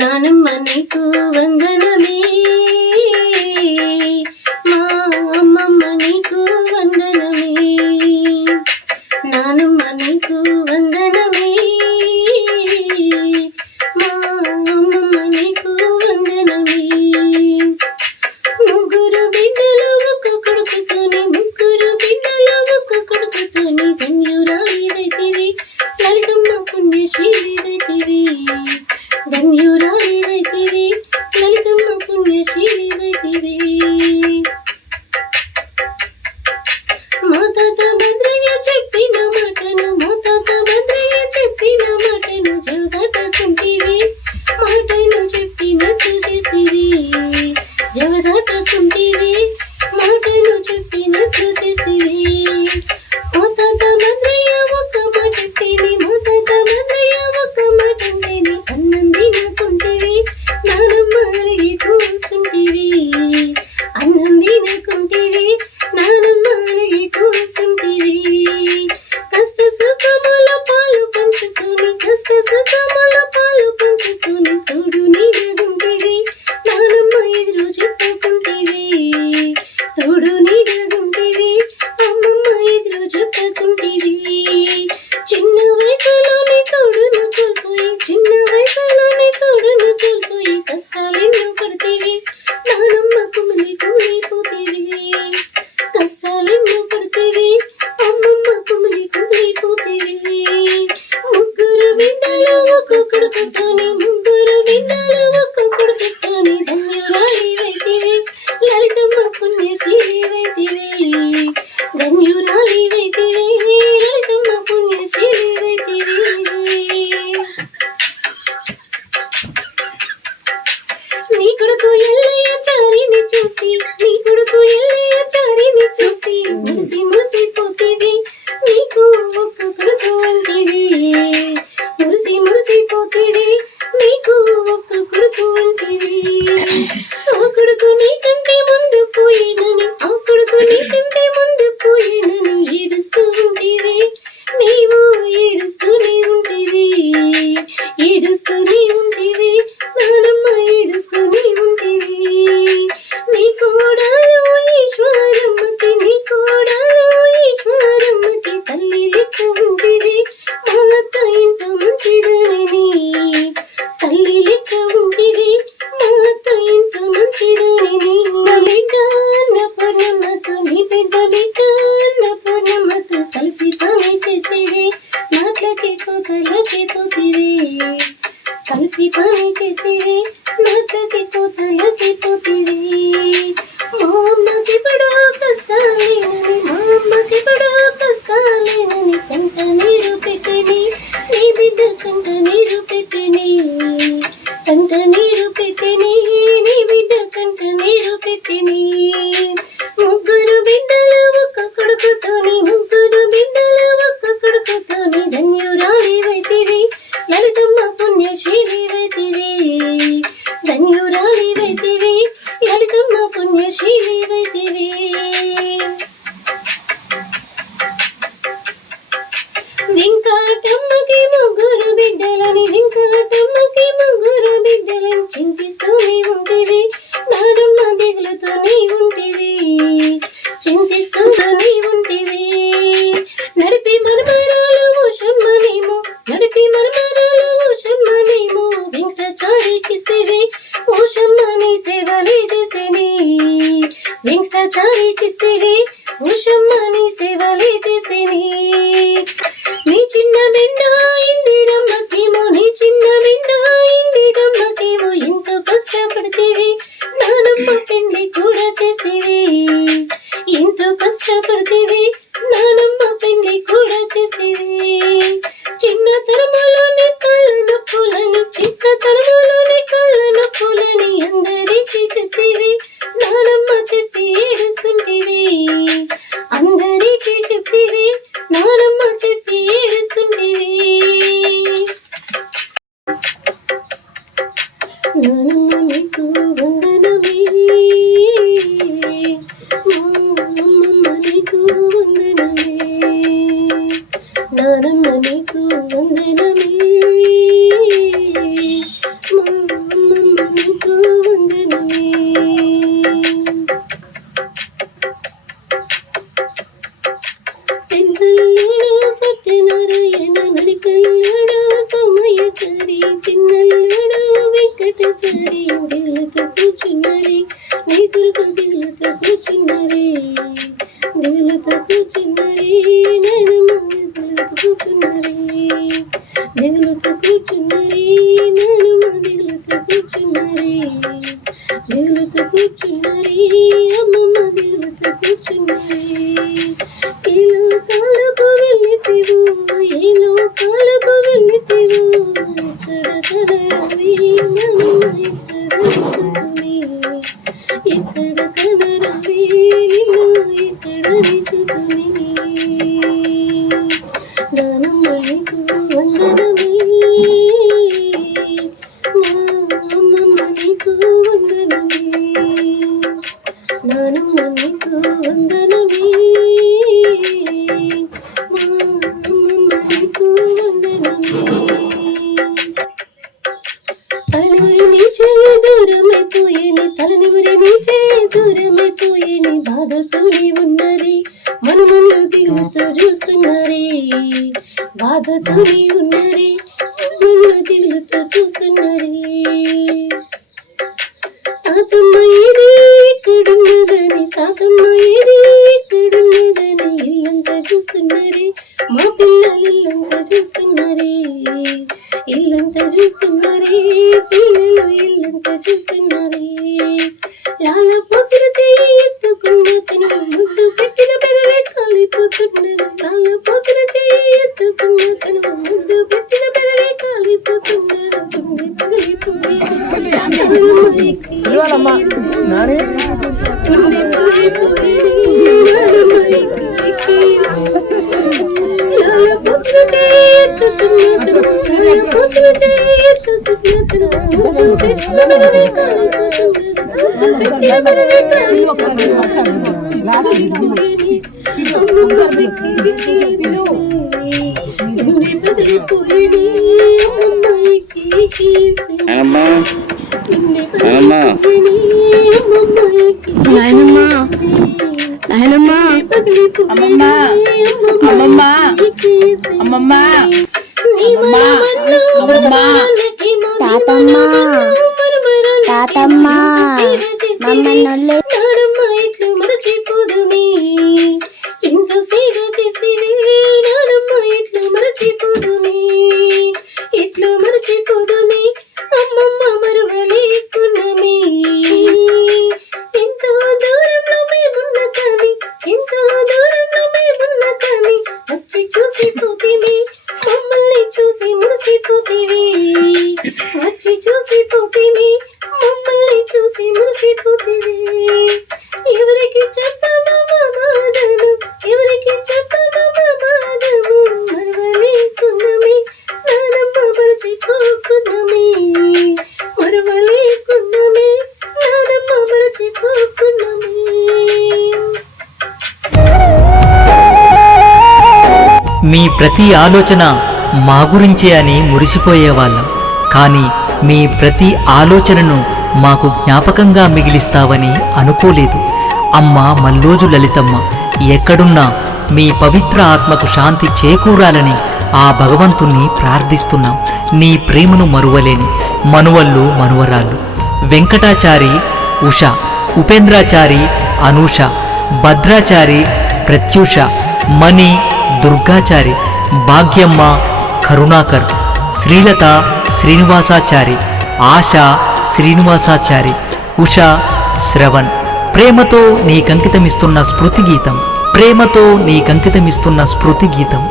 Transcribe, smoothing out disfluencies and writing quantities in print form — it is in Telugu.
నానమ్మ నీకు వందనమే, మా అమ్మమ్మ నీకు వందనమే. నానమ్మ నీకు వందనమే, మా అమ్మమ్మ నీకు వందనమే. ముగ్గురు బిడ్డలు ఒక్క కొడుకుతోని, ముగ్గురు బిడ్డలు ఒక్క కొడుకుతోని ధన్యురాలివైతివి, లలితమ్మ పుణ్యశ్రీవైతివి. ధన్యురాలివైతివి, లలితమ్మ పుణ్యశ్రీవైతివి. మా తాత భద్రయ్య చెప్పిన మాటను, మా తాత భద్రయ్య చెప్పిన మాటను జవదాటకుంటివి, మాటను చెప్పినట్టు చేసివి. జవదాటకుంటివి, మాటను చెప్పినట్టు చేసివి. మా తాత భద్రయ్య ఒక్క మాట అంటేనే, మా తాత భద్రయ్య ఒక్క మాట అంటేనే అన్నం తినకుంటివి, నానమ్మ అలిగి కూసుంటివి. అన్నం తినకుంటివి, నానమ్మ అలిగి కూసుంటివి. కష్ట సుఖముల పాలు పంచుకొని, కష్ట సుఖముల పాలు పంచుకొని తోడు నీడగుంటివి, నానమ్మ ఎదురు చెప్పుకుంటివి. తోడు నీడగుంటివి, అమ్మమ్మ ఎదురు చెప్పుకుంటివి. చిన్న వయసులోని తోడును కోల్పోయి, చిన్న వయసులోని తోడును కోల్పోయి కష్టాలెన్నో పడితేవి, నానమ్మ కుమిలి కుమిలిపోతేవి. కష్టాలెన్నో పడితేవి, అమ్మమ్మ కుమిలి కుమిలిపోతేవి. ముగ్గురు బిడ్డలు ఒక్క కొడుకుతోని, ముగ్గురు బిడ్డలు ఒక్క కొడుకుతోని ధన్యురాలివైతివి, లలితమ్మ పుణ్యశ్రీవైతివి. ధన్యురాలివైతివి, లలితమ్మ పుణ్యశ్రీవైతివి. నీ కొడుకు ఎల్లయ్య చారిని చూసి, నీ కొడుకు ఎల్లయ్య చారిని చూసి మురిసి మురిసిపోతేవి, నీకు ఒక్క కొడుకు అంటివి. మురిసి మురిసిపోతేవి, నీకు ఒక్క కొడుకు అంటివి. ఆ కొడుకు నీకంటే ముందు పోయినని, ఆ కొడుకు నీకంటే ముందు పోయినని ఏడుస్తూ ఉంటివి. నీవు ఏడుస్తూనే ఉంటివి, ఏడుస్తూనే ఉంటివి, నానమ్మ ఏడుస్తూనే ఉంటివి. నీ కోడలు ఈశ్వరమ్మకి, నీ కోడలు ఈశ్వరమ్మకి తల్లి లెక్క ఉంటివి, మా అత్త ఇంత మంచిదని. తల్లి లెక్క ఉంటివి, మా అత్త ఇంత మంచిదని. నా బిడ్డ అన్నపూర్ణమ్మతో, నీ పెద్ద బిడ్డ అన్నపూర్ణమ్మతో కలిసి పని చేసేవి, నాట్లకి కోతలకి పోతివి. కలిసి పని చేసేవి, నాట్లకి కోతలకి పోతివి. మా అమ్మకి ఇప్పుడు కష్టాలేనని, మా అమ్మకి ఇప్పుడు కష్టాలేనని కంట నీరు పెట్టిని, నీ బిడ్డ కంట నీరు పెట్టిని. కంట నీరు పెట్టిని, నీ బిడ్డ కంట నీరు పెట్టిని. ముగ్గురు బిడ్డలు ఒక్క కొడుకుతోని, ముగ్గురు బిడ్డలు ఒక్క కొడుకుతోని ధన్యురాలివైతివి, లలితమ్మ పుణ్యశ్రీవైతివి. ధన్యురాలివైతివి, లలితమ్మ పుణ్యశ్రీవైతివి. వెంకటమ్మకి ముగ్గురు బిడ్డలని, వెంకటమ్మకి ముగ్గురు బిడ్డలని చింతిస్తూనే ఉంటివి, నానమ్మ దిగులుతోనే ఉంటివి. చింతిస్తూనే ఉంటివి. నడిపి మరమరాలు ఊషమ్మనేమో, నడిపి మరమరాలు ఊషమ్మనేమో వెంకటాచారికిస్తేవి, ఊషమ్మని సేవలే చేసేని. వెంకటాచారికిస్తేవి, ఊషమ్మని సేవలే చేసేని. నీ చిన్న బిడ్డ ఇందిరమ్మకేమో, నీ చిన్న బిడ్డ ఇందిరమ్మకేమో ఎంతో కష్టపడితేవి, నానమ్మ పెళ్లి కూడా చేసేవి. ఎంతో కష్టపడితేవి, నానమ్మ పెళ్లి కూడా చేసేవి. చిన్న తరములోని కళ్ళ నొప్పులను, చిన్న తరములోని కళ్ళ నొప్పులని అందరికీ చెప్పేవి, నానమ్మ చెప్పి ఏడుస్తుంటివి. అందరికీ చెప్పేవి, నానమ్మ చెప్పి ఏడుస్తుంటివి. నానమ్మ నీకు వందనమే, మా అమ్మమ్మ నీకు వందనమే. నానమ్మ నీకు వందనమే, మా నీకు వందనమే నా అమ్మమ్మ నీకు వందనమే నానమ్మ నీకు వందనమే మా అమ్మమ్మ నీకు వందనమే తలనిమిరి నీ చేయి దూరమైపోయేని తలనిమిరి నీ చేయి దూరమైపోయేని బాధతోనే ఉన్నది మనములు దిగులుతో చూస్తున్నరే బాధతోనే ఉన్నది మనములు దిగులుతో చూస్తున్నరే తాతమ్మ ఏది ఇక్కడున్నదని తాతమ్మ ఏది ఇక్కడున్నదని ఇల్లంతా చూస్తున్నరే మా పిల్లలు ఇల్లంతా చూస్తున్నరే ఇల్లంతా చూస్తున్నరే పిల్లలు ఇల్లంతా చూస్తున్నరే లాల పోసిన చెయ్యి ఎత్తుకున్న తను ముద్దు పెట్టిన పెదవే కాలిపోతున్నది లాల పోసిన చెయ్యి ఎత్తుకున్న తను ముద్దు పెట్టిన పెదవే కాలిపోతున్నది గుండె పగిలిపోయి తాతమ్మ తాతమ్మ మమ్మల్ని మరచిపోదుమే ఇంట్లో సేవ చేస్తేనే నానమ్మ ఇట్లు మరచిపోదుమే ఇట్లు మరచిపోదుమే అమ్మమ్మ మరువలేకున్నమే ఎంతో దూరంలో మేమున్న కానీ ఎంతో దూరంలో మేమున్న కానీ వచ్చి చూసిపోతేమే మమ్మల్ని చూసి మురిసిపోతేవి వచ్చి చూసిపోతేమి మమ్మల్ని చూసి మురిసిపోతేవి ఎవరికి చెప్పామా మామాదము ఎవరికి చెప్పామా మామాదము మరవలేకున్నమే నానమ్మ మరచిపోకున్నమే మరవలేకున్నమే నానమ్మ మరచిపోకున్నమే మీ ప్రతి ఆలోచన మా గురించే అని మురిసిపోయేవాళ్ళం. కానీ మీ ప్రతి ఆలోచనను మాకు జ్ఞాపకంగా మిగిలిస్తావని అనుకోలేదు. అమ్మ మల్లోజు లలితమ్మ, ఎక్కడున్నా మీ పవిత్ర ఆత్మకు శాంతి చేకూరాలని ఆ భగవంతుణ్ణి ప్రార్థిస్తున్నాం. నీ ప్రేమను మరువలేని మనువళ్ళు మనువరాళ్ళు వెంకటాచారి ఉష, ఉపేంద్రాచారి అనూష, భద్రాచారి ప్రత్యూష, మణి దుర్గాచారి, భాగ్యమ్మ కరుణాకర్, శ్రీలత శ్రీనివాసాచారి, ఆశ శ్రీనివాసాచారి, ఉష శ్రవణ్. ప్రేమతో నీకంకితమిస్తున్న స్మృతి గీతం, ప్రేమతో నీకంకితమిస్తున్న స్మృతి గీతం.